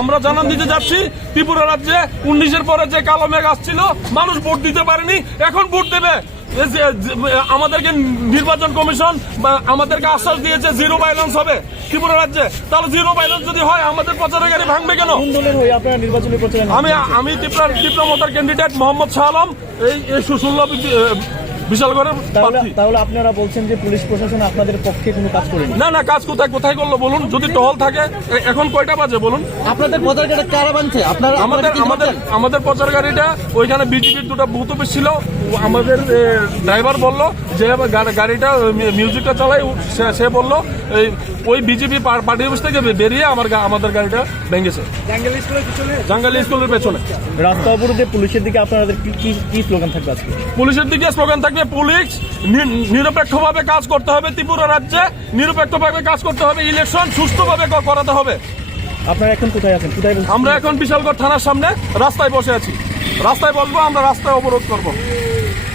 আমরা জানান দিতে যাচ্ছি ত্রিপুরা রাজ্যে 19-এর পরে যে কালো মেঘ আসছিল, মানুষ ভোট দিতে পারেনি, এখন ভোট দেবে। আমাদেরকে নির্বাচন কমিশন আমাদেরকে আশ্বাস দিয়েছে জিরো ভাইলেন্স হবে ত্রিপুরা রাজ্যে। তাহলে জিরো ভাইলেন্স যদি হয় আমাদের প্রচারের গাড়ি ভাঙবে কেন? আমি ত্রিপুরা মোতার ক্যান্ডিডেট মোহাম্মদ শাহ আলম, এই সুষুল্লভ বিশালগড়ের প্রার্থী। তাহলে আপনারা বলছেন যে পুলিশ প্রশাসন আপনাদের পক্ষে কোনো কাজ করেনি? না, কাজ কোথায় করলো বলুন? যদি টহল থাকে, এখন কয়টা বাজে বলুন? আপনাদের প্রচার গাড়ি কারা বানছে? আমাদের প্রচার গাড়িটা ওইখানে বিজেপির দুটো বুথ অফিস ছিল, আমাদের ড্রাইভার বললো যে গাড়িটা মিউজিকটা চালাই, সে বললো ওই বিজেপি পার্টি অফিস থেকে বেরিয়ে আমাদের গাড়িটা ভেঙেছে জাঙ্গালি স্কুলের পেছনে। রাস্তা অবরোধে পুলিশের দিকে আপনাদের কি স্লোগান থাকবে আজকে? পুলিশের দিকে স্লোগান থাকবে, পুলিশ নিরপেক্ষভাবে কাজ করতে হবে, ত্রিপুরা রাজ্যে নিরপেক্ষভাবে কাজ করতে হবে, ইলেকশন সুষ্ঠুভাবে করাতে হবে। আপনারা এখন কোথায় আছেন? আমরা এখন বিশালগড় থানার সামনে রাস্তায় বসে আছি। রাস্তায় বসবো, আমরা রাস্তায় অবরোধ করবো।